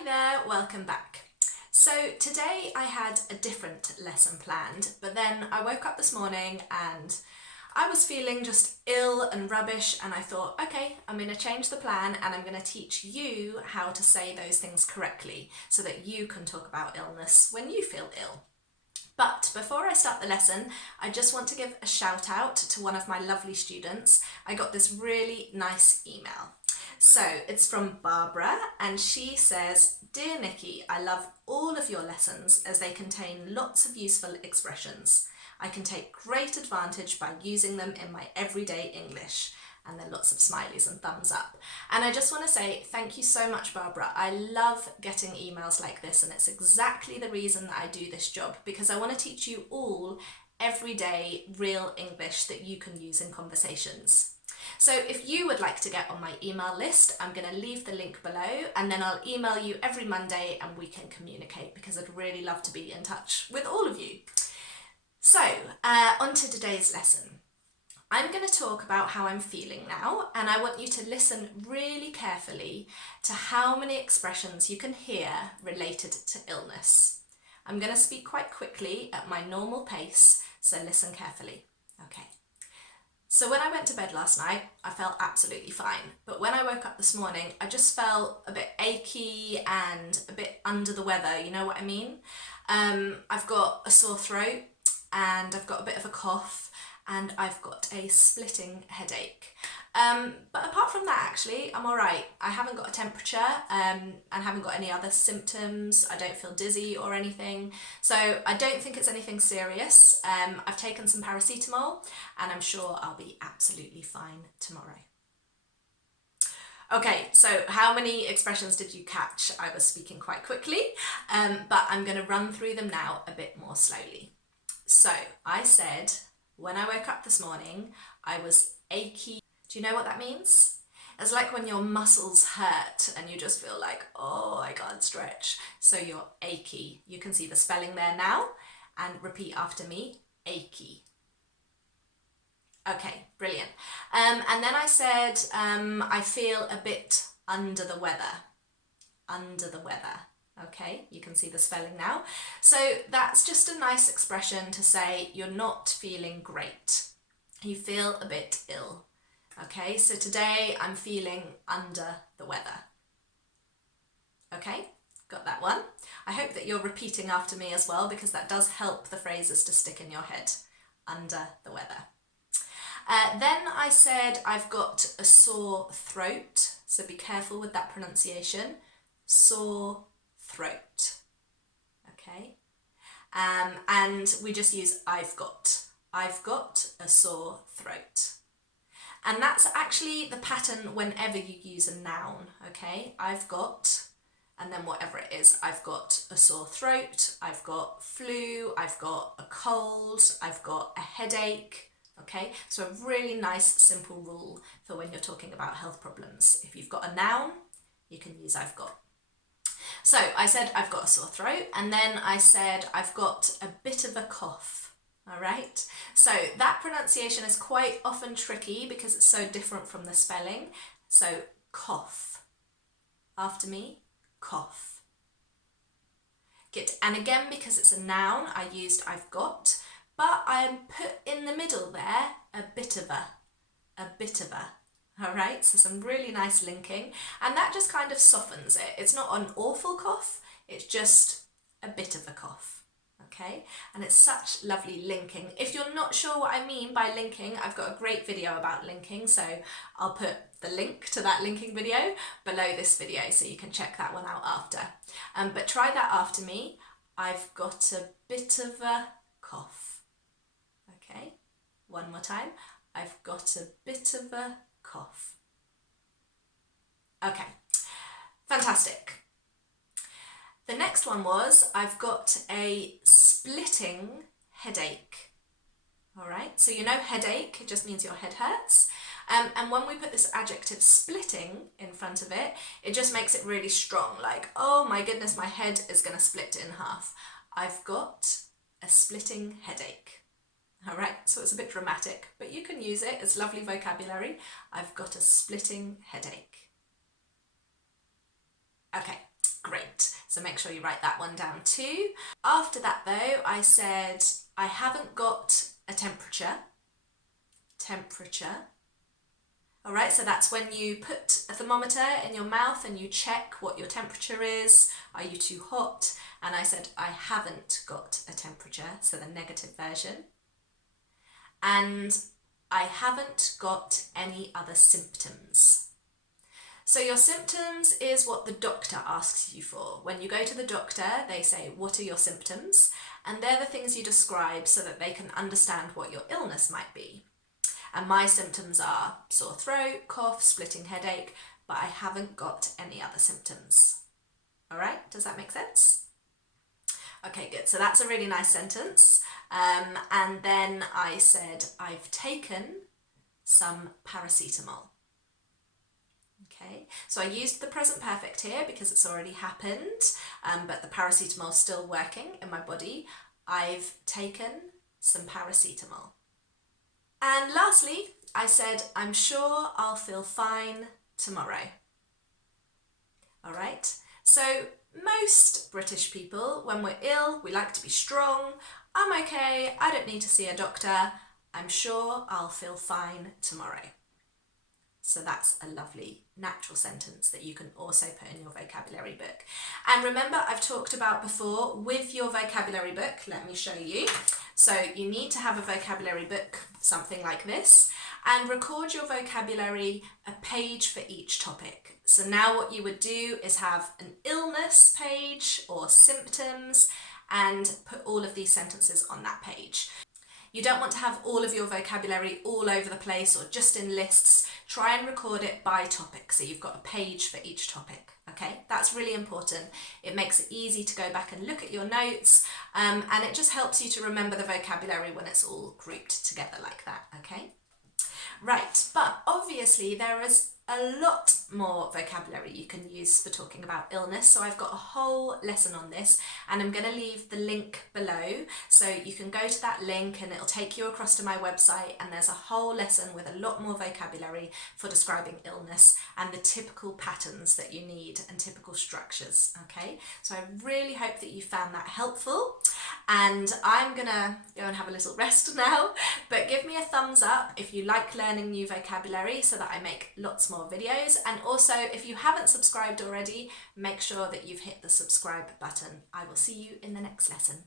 Hi there, welcome back. So today I had a different lesson planned, but then I woke up this morning and I was feeling just ill and rubbish, and I thought, okay, I'm going to change the plan and I'm going to teach you how to say those things correctly so that you can talk about illness when you feel ill. But before I start the lesson, I just want to give a shout out to one of my lovely students. I got this really nice email. So it's from Barbara, and she says, "Dear Nicki, I love all of your lessons as they contain lots of useful expressions. I can take great advantage by using them in my everyday English." And then lots of smileys and thumbs up. And I just want to say thank you so much, Barbara. I love getting emails like this, and it's exactly the reason that I do this job, because I want to teach you all everyday real English that you can use in conversations. So if you would like to get on my email list, I'm going to leave the link below, and then I'll email you every Monday and we can communicate, because I'd really love to be in touch with all of you. So on to today's lesson. I'm going to talk about how I'm feeling now, and I want you to listen really carefully to how many expressions you can hear related to illness. I'm going to speak quite quickly at my normal pace, so listen carefully. Okay. So when I went to bed last night, I felt absolutely fine. But when I woke up this morning, I just felt a bit achy and a bit under the weather, you know what I mean? I've got a sore throat and I've got a bit of a cough and I've got a splitting headache. But apart from that, actually, I'm all right. I haven't got a temperature and haven't got any other symptoms. I don't feel dizzy or anything. So I don't think it's anything serious. I've taken some paracetamol and I'm sure I'll be absolutely fine tomorrow. Okay, so how many expressions did you catch? I was speaking quite quickly, but I'm going to run through them now a bit more slowly. So I said, when I woke up this morning, I was achy. Do you know what that means? It's like when your muscles hurt and you just feel like, oh, I can't stretch. So you're achy. You can see the spelling there now, and repeat after me, achy. Okay, brilliant. And then I said, I feel a bit under the weather. Under the weather. Okay, you can see the spelling now. So that's just a nice expression to say you're not feeling great. You feel a bit ill. Okay, so today I'm feeling under the weather. Okay, got that one? I hope that you're repeating after me as well, because that does help the phrases to stick in your head. Under the weather. Then I said I've got a sore throat, so be careful with that pronunciation. Sore throat. Okay, and we just use I've got a sore throat. And that's actually the pattern whenever you use a noun. Okay, I've got, and then whatever it is, I've got a sore throat, I've got flu, I've got a cold, I've got a headache. Okay, so a really nice simple rule for when you're talking about health problems. If you've got a noun, you can use I've got. So I said I've got a sore throat, and then I said I've got a bit of a cough. All right, so that pronunciation is quite often tricky because it's so different from the spelling. So cough. After me, cough. Good. And again, because it's a noun, I used I've got, but I put in the middle there a bit of a bit of a. All right, so some really nice linking, and that just kind of softens it. It's not an awful cough, it's just a bit of a cough, okay? And it's such lovely linking. If you're not sure what I mean by linking, I've got a great video about linking, so I'll put the link to that linking video below this video so you can check that one out after. But try that after me. I've got a bit of a cough. Okay, one more time. I've got a bit of a cough. Okay, fantastic. The next one was I've got a splitting headache. All right, so you know headache, it just means your head hurts. And when we put this adjective splitting in front of it, it just makes it really strong, like, oh my goodness, my head is going to split in half. I've got a splitting headache. All right, so it's a bit dramatic, but you can use it. It's lovely vocabulary. I've got a splitting headache. Okay, Great, so make sure you write that one down too. After that though, I said, I haven't got a temperature. Temperature. All right, so that's when you put a thermometer in your mouth and you check what your temperature is. Are you too hot? And I said, I haven't got a temperature, so the negative version. And I haven't got any other symptoms. So your symptoms is what the doctor asks you for. When you go to the doctor, they say, what are your symptoms? And they're the things you describe so that they can understand what your illness might be. And my symptoms are sore throat, cough, splitting headache, but I haven't got any other symptoms. All right, does that make sense? Okay, good. So that's a really nice sentence. And then I said, I've taken some paracetamol. Okay, so I used the present perfect here because it's already happened, but the paracetamol is still working in my body. I've taken some paracetamol. And lastly, I said, I'm sure I'll feel fine tomorrow. All right, so most British people, when we're ill, we like to be strong. I'm okay, I don't need to see a doctor. I'm sure I'll feel fine tomorrow. So that's a lovely natural sentence that you can also put in your vocabulary book. And remember, I've talked about before with your vocabulary book, let me show you. So you need to have a vocabulary book, something like this, and record your vocabulary a page for each topic. So now what you would do is have an illness page or symptoms and put all of these sentences on that page. You don't want to have all of your vocabulary all over the place or just in lists. Try and record it by topic, so you've got a page for each topic, okay? That's really important. It makes it easy to go back and look at your notes, and it just helps you to remember the vocabulary when it's all grouped together like that, okay? Right, but obviously there is a lot more vocabulary you can use for talking about illness, so I've got a whole lesson on this and I'm going to leave the link below so you can go to that link and it'll take you across to my website, and there's a whole lesson with a lot more vocabulary for describing illness and the typical patterns that you need and typical structures, okay? So I really hope that you found that helpful, and I'm gonna go and have a little rest now, but give me a thumbs up if you like learning new vocabulary so that I make lots more videos. And also, if you haven't subscribed already, make sure that you've hit the subscribe button. I will see you in the next lesson.